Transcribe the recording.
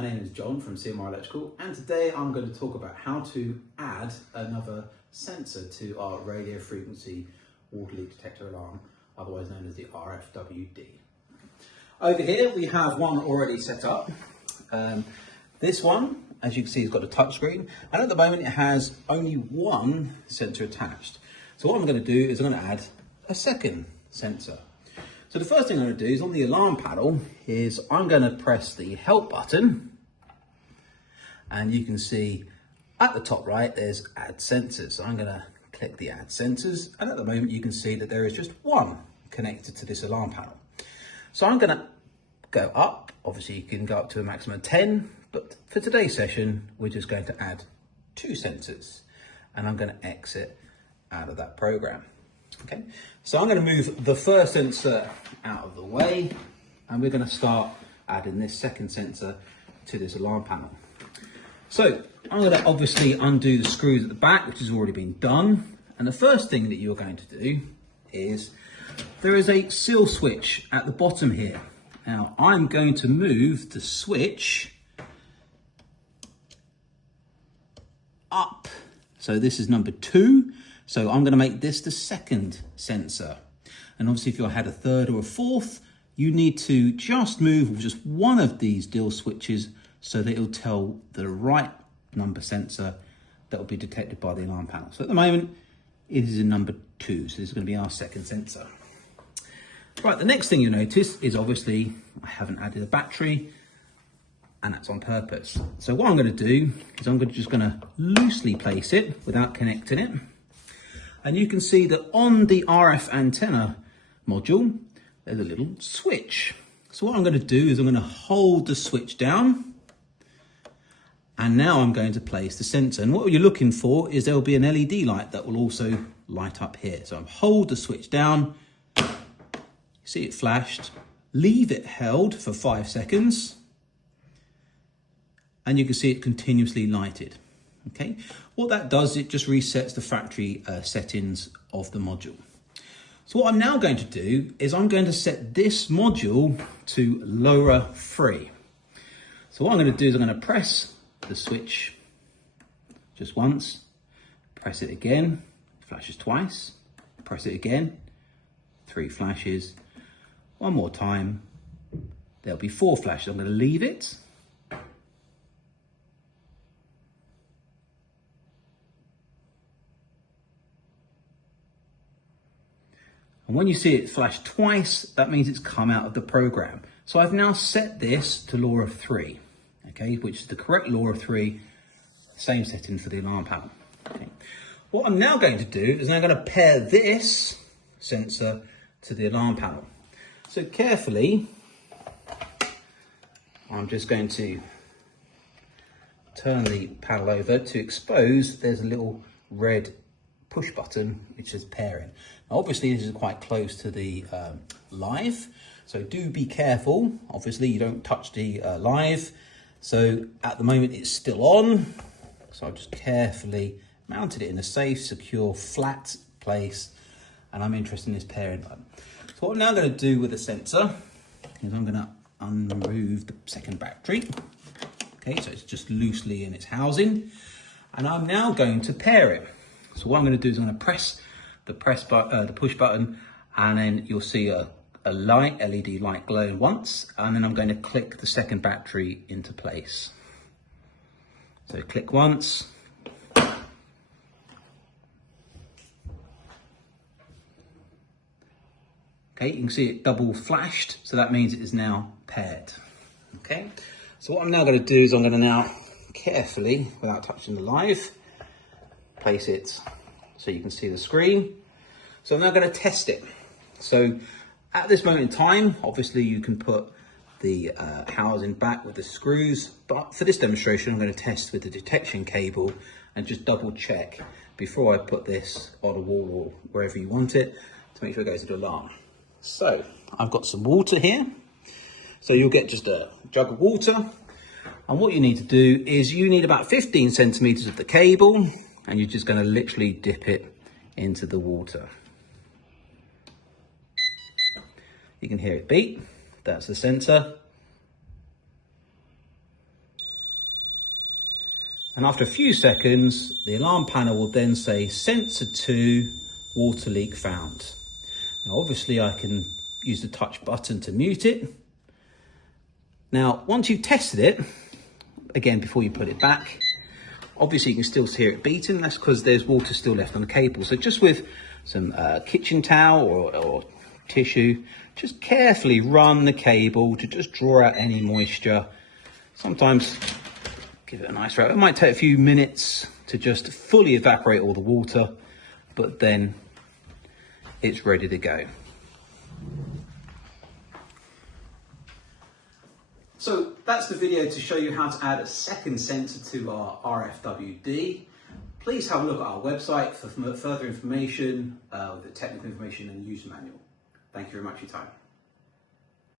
my name is John from CMR Electrical, and today I'm going to talk about how to add another sensor to our radio frequency water leak detector alarm, otherwise known as the RFWD. Over here we have one already set up. This one, as you can see, has got a touchscreen, and at the moment it has only one sensor attached. So what I'm going to do is I'm going to add a second sensor. So the first thing I'm going to do is on the alarm panel is I'm going to press the help button, and you can see at the top right there's add sensors. So I'm going to click the add sensors, and at the moment you can see that there is just one connected to this alarm panel. So I'm going to go up. Obviously you can go up to a maximum of 10, but for today's session we're just going to add 2 sensors, and I'm going to exit out of that program. Okay, so I'm going to move the first sensor out of the way, and we're going to start adding this second sensor to this alarm panel. So I'm going to obviously undo the screws at the back, which has already been done. And the first thing that you're going to do is there is a seal switch at the bottom here. Now I'm going to move the switch up. So this is number 2. So I'm going to make this the second sensor. And obviously if you had a third or a fourth, you need to just move just one of these deal switches so that it'll tell the right number sensor that will be detected by the alarm panel. So at the moment, it is in number 2. So this is going to be our second sensor. Right, the next thing you'll notice is obviously I haven't added a battery, and that's on purpose. So what I'm going to do is I'm just going to loosely place it without connecting it. And you can see that on the RF antenna module, there's a little switch. So what I'm going to do is I'm going to hold the switch down, and now I'm going to place the sensor. And what you're looking for is there'll be an LED light that will also light up here. So I hold the switch down, you see it flashed, leave it held for 5 seconds, and you can see it continuously lighted. Okay, what that does, it just resets the factory settings of the module. So what I'm now going to do is I'm going to set this module to LoRa 3. So what I'm going to do is I'm going to press the switch just once, press it again, flashes twice, press it again, 3 flashes, one more time, there'll be 4 flashes. I'm going to leave it. And when you see it flash twice, that means it's come out of the program. So I've now set this to LoRa 3, okay, which is the correct LoRa 3, same setting for the alarm panel. Okay. What I'm now going to do is I'm going to pair this sensor to the alarm panel. So carefully, I'm just going to turn the panel over to expose there's a little red push button which is pairing. Now obviously this is quite close to the live, so do be careful. Obviously you don't touch the live. So at the moment it's still on, so I've just carefully mounted it in a safe, secure, flat place, and I'm interested in this pairing button. So what I'm now going to do with the sensor is I'm going to unmove the second battery. Okay, so it's just loosely in its housing, and I'm now going to pair it. So what I'm going to do is I'm going to press the push button, and then you'll see a LED light glow once, and then I'm going to click the second battery into place. So click once. Okay, you can see it double flashed, so that means it is now paired. Okay, so what I'm now going to do is I'm going to now carefully, without touching the live, place it so you can see the screen. So I'm now going to test it. So at this moment in time, obviously you can put the housing back with the screws, but for this demonstration I'm going to test with the detection cable and just double check before I put this on a wall or wherever you want it to make sure it goes to the alarm. So I've got some water here, so you'll get just a jug of water, and what you need to do is you need about 15 centimeters of the cable, and you're just going to literally dip it into the water. You can hear it beep. That's the sensor. And after a few seconds, the alarm panel will then say sensor 2, water leak found. Now obviously I can use the touch button to mute it. Now, once you've tested it, again, before you put it back, obviously you can still hear it beating. That's because there's water still left on the cable. So just with some kitchen towel or tissue, just carefully run the cable to just draw out any moisture. Sometimes give it a nice rub. It might take a few minutes to just fully evaporate all the water, but then it's ready to go. So that's the video to show you how to add a second sensor to our RFWD. Please have a look at our website for further information, with the technical information and user manual. Thank you very much for your time.